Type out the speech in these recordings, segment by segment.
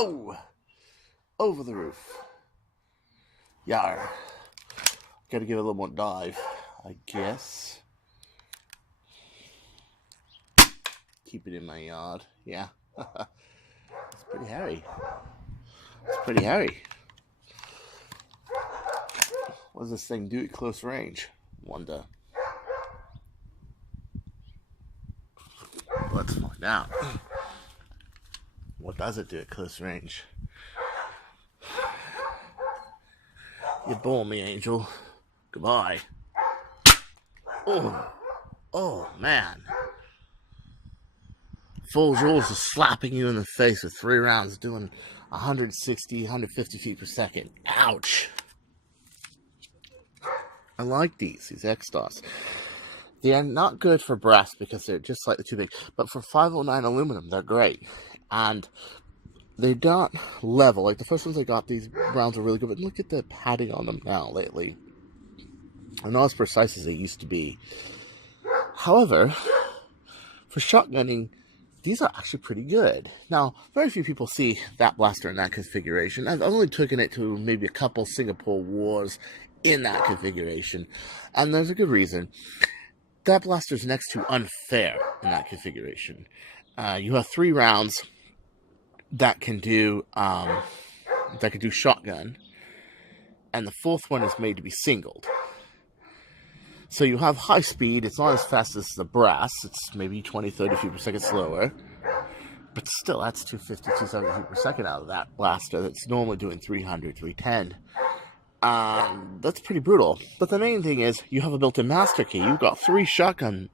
Oh! Over the roof. Yar. Gotta give it a little more dive, I guess. Keep it in my yard. Yeah. It's pretty hairy. It's pretty hairy. What does this thing do at close range? Wonder. Let's find out. What does it do at close range? You bore me, Angel. Goodbye. Oh, man. Full Jules is slapping you in the face with 3 rounds doing 160, 150 feet per second. Ouch. I like these XShots. They are not good for brass because they're just slightly too big. But for 509 aluminum, they're great. And they're not level. Like the first ones I got, these rounds are really good. But look at the padding on them now lately. They're not as precise as they used to be. However, for shotgunning, these are actually pretty good. Now, very few people see that blaster in that configuration. I've only taken it to maybe a couple Singapore wars in that configuration. And there's a good reason. That blaster's next to unfair in that configuration. You have 3 rounds that can do shotgun, and the 4th one is made to be singled. So you have high speed. It's not as fast as the brass. It's maybe 20, 30 feet per second slower. But still, that's 250, 270 feet per second out of that blaster that's normally doing 300, 310. That's pretty brutal. But the main thing is, you have a built-in master key. You've got 3 shotgun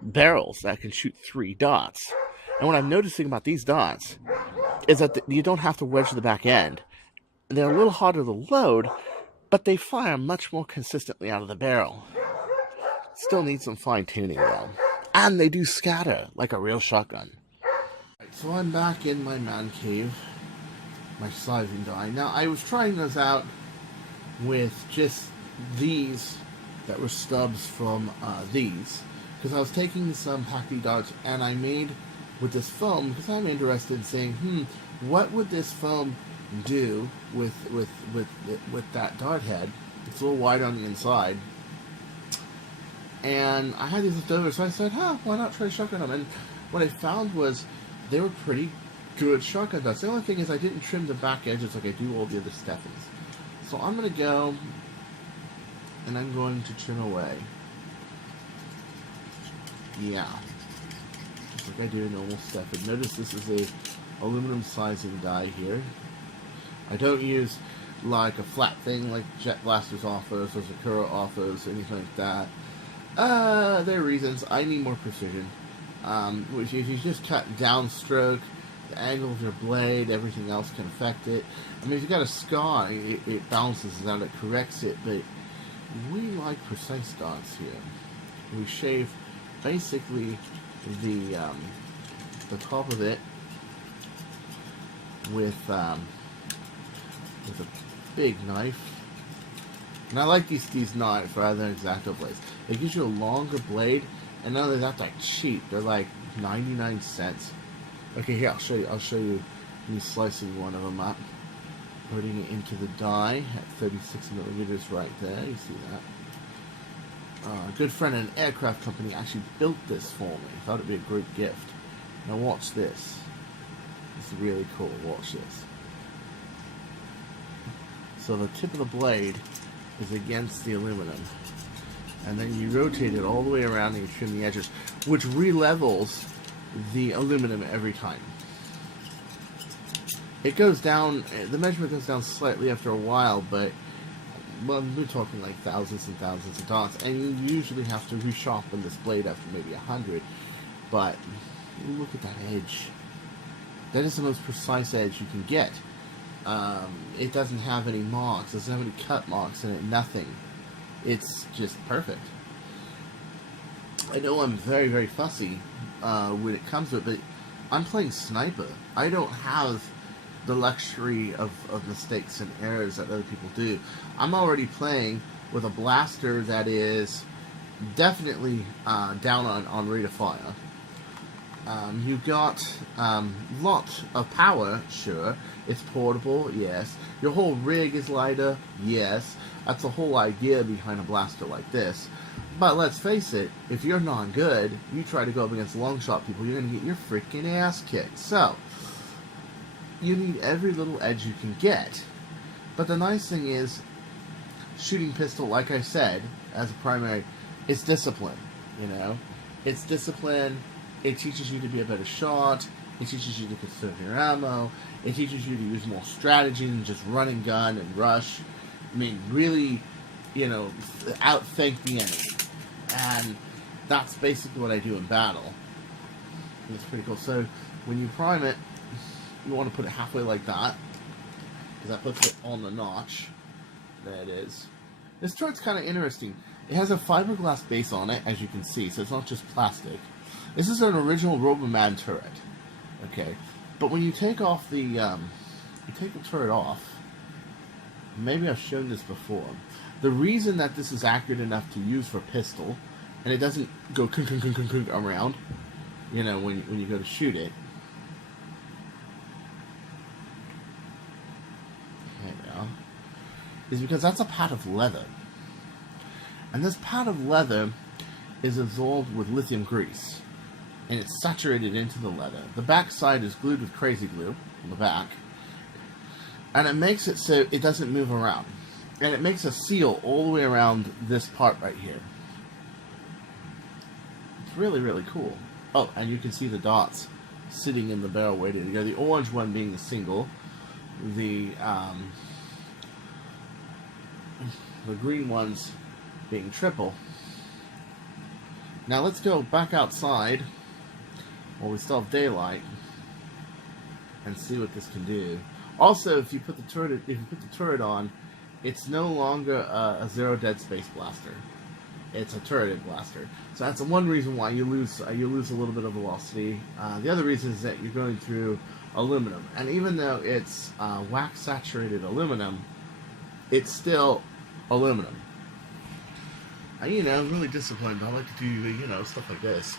barrels that can shoot 3 dots. And what I'm noticing about these dots is that you don't have to wedge the back end. They're a little harder to load, but they fire much more consistently out of the barrel. Still need some fine-tuning, though. And they do scatter like a real shotgun. Right, so I'm back in my man cave. My sizing die. Now, I was trying those out with just these that were stubs from these. Because I was taking some Packy darts and I made with this foam, because I'm interested in saying, what would this foam do with that dart head? It's a little wide on the inside. And I had these left over, so I said, why not try shotgun them? And what I found was they were pretty good shotgun darts. The only thing is I didn't trim the back edges like I do all the other Steffens. So I'm going to go and I'm going to trim away. Yeah. Just like I do a normal Steffen. Notice this is a aluminum sizing die here. I don't use like a flat thing like Jet Blasters offers or Sakura offers, anything like that. There are reasons. I need more precision. Which if you just cut downstroke, the angle of your blade, everything else can affect it. I mean, if you got a scar, it balances it out, it corrects it, but we like precise dots here. We shave basically the top of it with a big knife. And I like these knives rather than X-Acto blades. It gives you a longer blade, and none of that's like cheap. They're like 99 cents. Okay, here, I'll show you me slicing one of them up. Putting it into the die at 36 millimeters right there. You see that? A good friend at an aircraft company actually built this for me. Thought it'd be a great gift. Now watch this. This is really cool. Watch this. So the tip of the blade is against the aluminum, and then you rotate it all the way around and you trim the edges, which re-levels the aluminum every time. It goes down, the measurement goes down slightly after a while, but well, we're talking like thousands and thousands of dots, and you usually have to resharpen this blade after maybe 100. But look at that edge. That is the most precise edge you can get. It doesn't have any marks, doesn't have any cut marks in it, nothing. It's just perfect. I know I'm very, very fussy when it comes to it, but I'm playing sniper. I don't have the luxury of mistakes and errors that other people do. I'm already playing with a blaster that is definitely down on rate of fire. You've got lot of power, sure. It's portable, yes. Your whole rig is lighter, yes. That's the whole idea behind a blaster like this. But let's face it, if you're not good, you try to go up against long shot people, you're going to get your freaking ass kicked. So, you need every little edge you can get. But the nice thing is, shooting pistol, like I said, as a primary, it's discipline, you know? It's discipline. It teaches you to be a better shot. It teaches you to conserve your ammo. It teaches you to use more strategy than just run and gun and rush. I mean, really, you know, outthink the enemy. And that's basically what I do in battle. It's pretty cool. So, when you prime it, you want to put it halfway like that. Because that puts it on the notch. There it is. This turret's kind of interesting. It has a fiberglass base on it, as you can see, so it's not just plastic. This is an original Roboman turret. Okay. But when you take off the, you take the turret off, maybe I've shown this before. The reason that this is accurate enough to use for pistol, and it doesn't go around, you know, when you go to shoot it. There we go. Is because that's a pad of leather. And this pad of leather is absorbed with lithium grease. And it's saturated into the leather. The back side is glued with crazy glue on the back. And it makes it so it doesn't move around. And it makes a seal all the way around this part right here. It's really, really cool. Oh, and you can see the dots sitting in the barrel waiting to go. The orange one being the single. The green ones being triple. Now let's go back outside while we still have daylight and see what this can do. Also, if you put the turret on, it's no longer a zero dead space blaster. It's a turreted blaster. So that's one reason why you lose a little bit of velocity. The other reason is that you're going through aluminum, and even though it's wax saturated aluminum, it's still aluminum. You know, I'm really disciplined. I like to do, you know, stuff like this.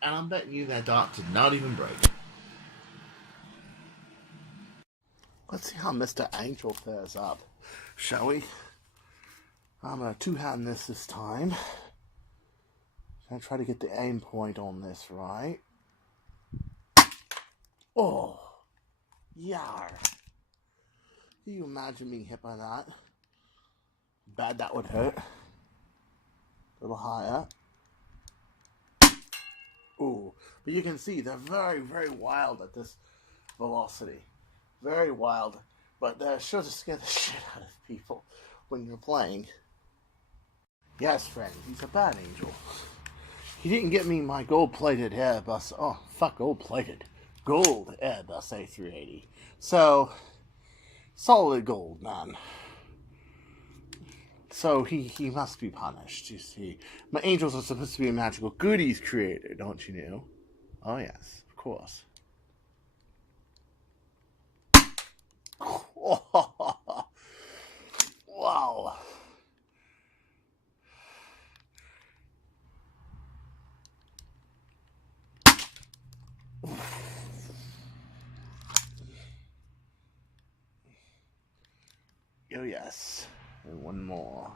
And I'm betting you that dot did not even break. Let's see how Mr. Angel fares up, shall we? I'm going to two-hand this time. I'm going to try to get the aim point on this right. Oh! Yar! Can you imagine being hit by that? Bad that would hurt. A little higher. Ooh. But you can see they're very, very wild at this velocity. Very wild. But they're sure to scare the shit out of people when you're playing. Yes, friend, he's a bad angel. He didn't get me my gold-plated Airbus. Oh, fuck gold-plated. Gold Airbus A380. So, solid gold, man. So he must be punished, you see. My angels are supposed to be a magical goodies creator, don't you know? Oh yes, of course. Wow. Oh yes. And one more.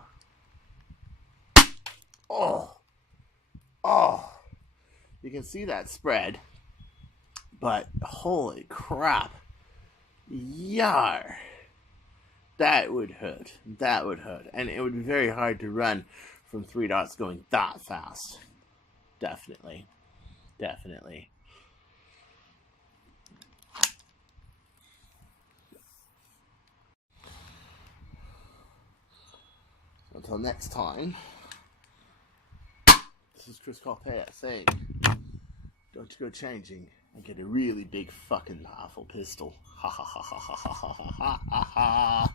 Oh. Oh. You can see that spread. But holy crap. Yar. That would hurt. That would hurt. And it would be very hard to run from 3 dots going that fast. Definitely. Definitely. Until next time, this is Chris Corpea saying, don't go changing and get a really big fucking powerful pistol. Ha ha ha ha ha ha ha ha ha ha.